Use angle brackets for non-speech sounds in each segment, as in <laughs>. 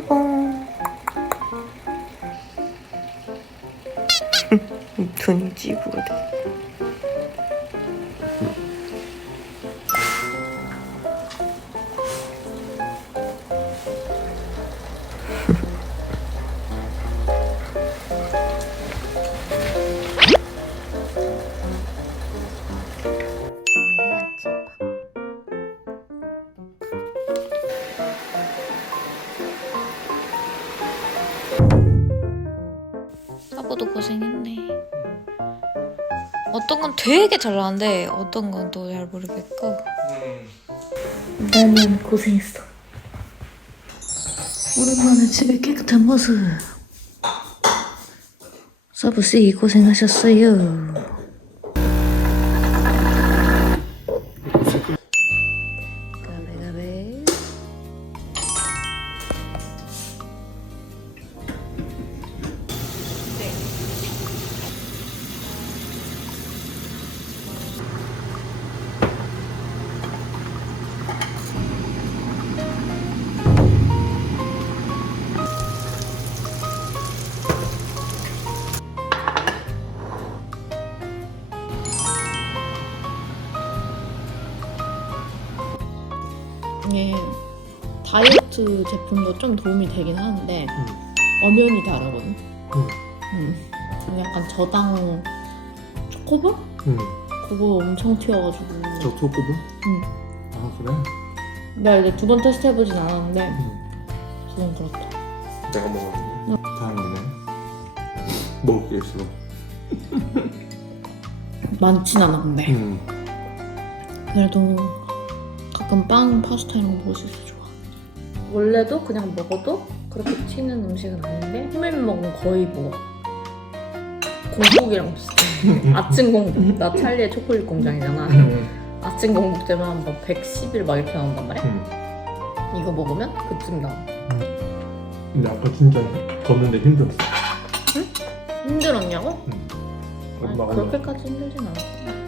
따봉. 사보도 고생했네. 어떤 건 되게 잘 나왔는데 어떤 건 또 잘 모르겠고. 나는 고생했어. 오랜만에 집에 깨끗한 모습. 서브 씨 고생하셨어요. 이게 다이어트 제품도 좀 도움이 되긴 하는데 엄연히 다르거든. 응. 음. 약간 저당 초코볼? 응. 그거 엄청 튀어가지고. 저 토코볼? 응. 아 그래? 나 이제 두 번 테스트 해보진 않았는데 응. 그건 그렇다. 내가 먹었는데 다행이네 먹을 게 있어 많진 근데. 응. 그래도 가끔 빵, 파스타 이런 거 먹을 수 있어 좋아. 원래도 그냥 먹어도 그렇게 튀는 음식은 아닌데 호밀 먹으면 거의 뭐 공복이랑 비슷해. <laughs> 아침 공복. 나 찰리의 초콜릿 공장이잖아. 응. 아침 공복 되면 뭐 110일 막 이렇게 나온단 말이야. 응. 이거 먹으면 그쯤 나와. 근데 아까 진짜 걷는데 힘들었어 힘들었냐고? 아니, 엄마가 그렇게까지 힘들진 않았어.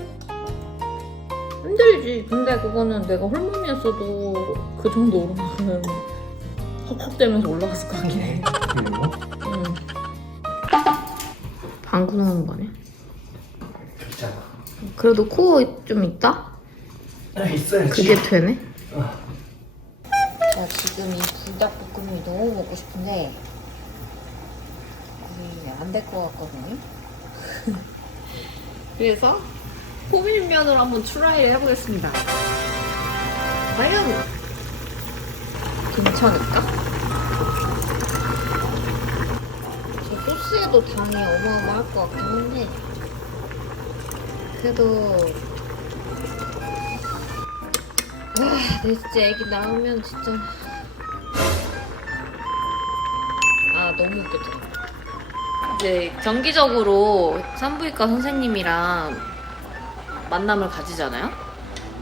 힘들지. 근데 그거는 내가 홀몸이었어도 그 정도 오르막은 헉헉대면서 올라갔을 거 같긴 해. 이거? 응. 방구 나오는 거 아니야? 괜찮아 그래도 코좀 있다? 아 있어야지 그게 되네? 나 지금 이 불닭볶음면이 너무 먹고 싶은데 안 될 것 같거든요. 그래서 호밀면을 한번 트라이를 해보겠습니다. 과연 괜찮을까? 저 소스에도 당이 어마어마할 것 같긴 한데 그래도 아, 내 진짜 애기 낳으면 진짜 아 너무 웃겼다. 이제 정기적으로 산부인과 선생님이랑 만남을 가지잖아요.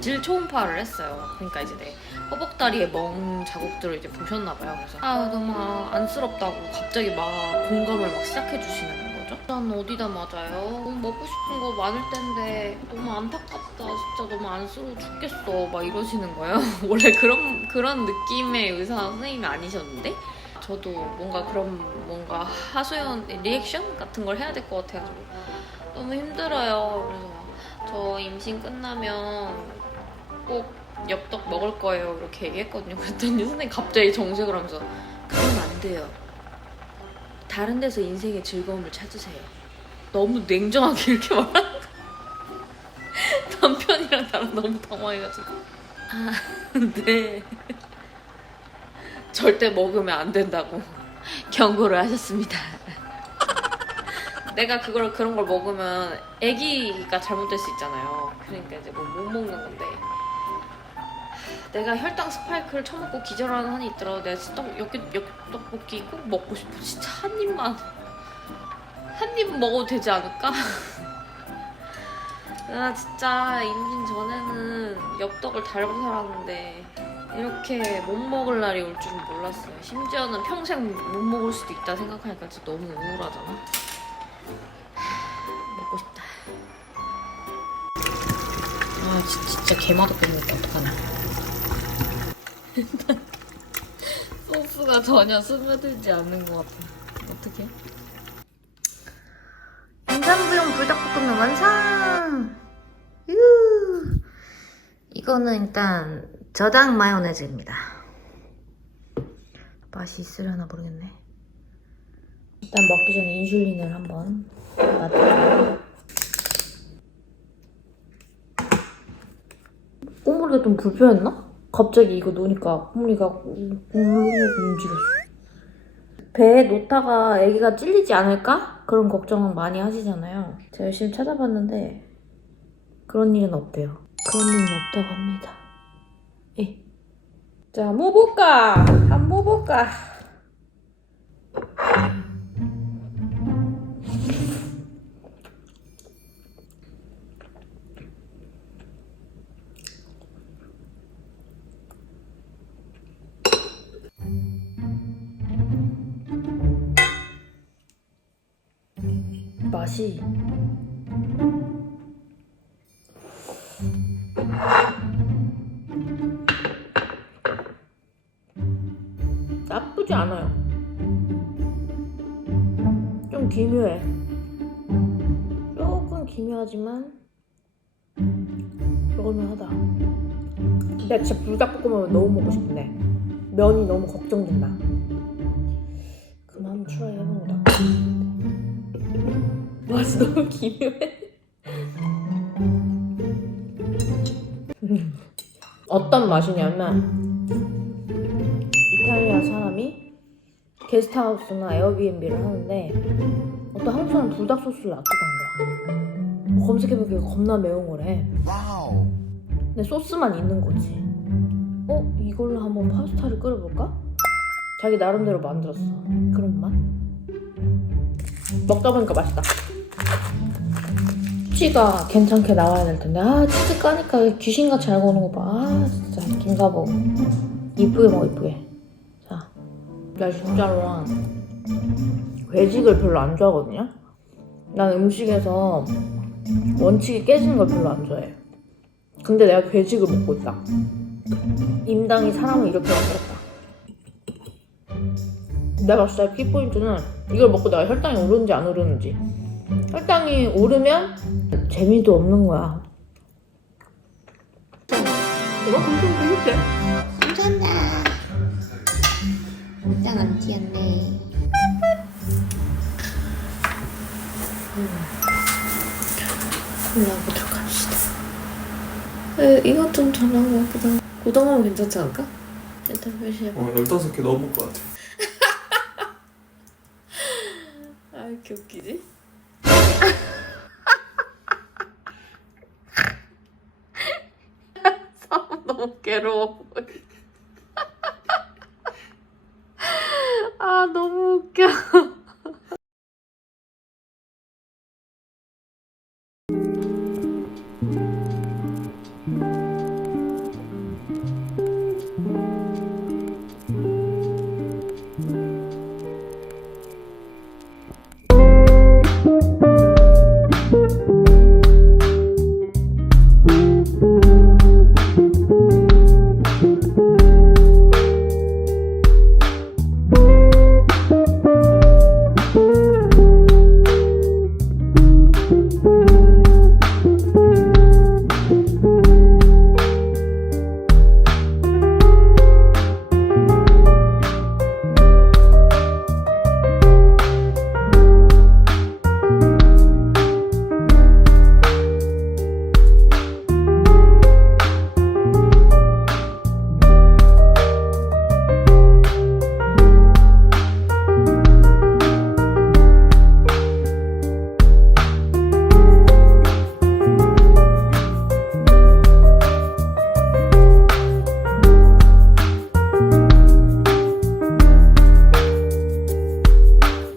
질 초음파를 했어요. 그러니까 이제 내 허벅다리에 멍 자국들을 이제 보셨나 봐요. 그래서 아 너무 아, 안쓰럽다고 갑자기 막 공감을 막 시작해 주시는 거죠. 난 어디다 맞아요? 너무 먹고 싶은 거 많을 텐데 너무 안타깝다. 진짜 너무 안쓰러워 죽겠어. 막 이러시는 거예요. <laughs> 원래 그런 그런 느낌의 의사 선생님이 아니셨는데 저도 뭔가 그런 뭔가 하소연 리액션 같은 걸 해야 될 것 같아가지고 너무 힘들어요. 그래서 저 임신 끝나면 꼭 엽떡 먹을 거예요. 이렇게 얘기했거든요. 그랬더니 선생님 갑자기 정색을 하면서 그러면 안 돼요. 다른 데서 인생의 즐거움을 찾으세요. 너무 냉정하게 이렇게 말하는 거. <laughs> 남편이랑 나랑 너무 당황해가지고 아, 네. <laughs> 절대 먹으면 안 된다고 경고를 하셨습니다. 내가 그걸 그런 걸 먹으면 아기가 잘못될 수 있잖아요. 그러니까 이제 뭐 못 먹는 건데 내가 혈당 스파이크를 처먹고 기절하는 한이 있더라도 내가 떡, 엽기, 엽떡볶이 꼭 먹고 싶어. 진짜 한 입만 한 입은 먹어도 되지 않을까? 나 <laughs> 진짜 임신 전에는 엽떡을 달고 살았는데 이렇게 못 먹을 날이 올 줄은 몰랐어요. 심지어는 평생 못 먹을 수도 있다 생각하니까 진짜 너무 우울하잖아. 먹고 싶다. 아 지- 진짜 개맛없게 먹을까 어떡하나. 소스가 전혀 스며들지 않는 것 같아. 어떻게? 인삼부용 불닭볶음면 완성! 유! 이거는 일단 저당 마요네즈입니다. 맛이 있으려나 모르겠네. 일단 먹기 전에 인슐린을 한번 맞춰요. 콧물이가 좀 불편했나? 갑자기 이거 놓으니까 콧물이가 울 움직였어. 배에 놓다가 아기가 찔리지 않을까? 그런 걱정은 많이 하시잖아요. 제가 열심히 찾아봤는데 그런 일은 없대요. 그런 일은 없다고 합니다. 예. 자, 뭐 볼까? 한번 뭐 볼까? 맛이 나쁘지 않아요. 좀 기묘해. 조금 기묘하지만 먹을만하다. 근데 진짜 불닭볶음면 너무 먹고 싶은데 면이 너무 걱정된다. 그만 거다. 맛이 너무 기묘해. 어떤 맛이냐면 이탈리아 사람이 게스트하우스나 에어비앤비를 하는데 어떤 한국 사람 불닭 소스를 놔두고 한 거야. 검색해보니까 겁나 매운 거래. 근데 소스만 있는 거지. 어? 이걸로 한번 파스타를 끓여볼까? 자기 나름대로 만들었어. 그런 맛? 먹다 보니까 맛있다. 치가 괜찮게 나와야 될 텐데 아 치즈 까니까 귀신같이 알고 오는 거 봐. 아 진짜 김사복 이쁘게 먹어 이쁘게. 자, 나 진짜로 외식을 별로 안 좋아하거든요. 난 음식에서 원칙이 깨지는 걸 별로 안 좋아해. 근데 내가 괴식을 먹고 있다. 임당이 사람을 이렇게 만들었다. 내가 봤을 때 키포인트는 이걸 먹고 내가 혈당이 오르는지 안 오르는지. 혈당이 오르면 재미도 없는 거야. 이거 엄청 비슷해. 감사합니다. 짱안 찌었네. 골라보도록 합시다. 에, 이것 좀 잘한 것 같기도 하고. 고등어면 괜찮지 않을까? 일단 표시해봐. 어 15개 넘을 것 같아 <laughs> 아, 왜 이렇게 웃기지? <laughs> 사람 너무 괴로워 보여.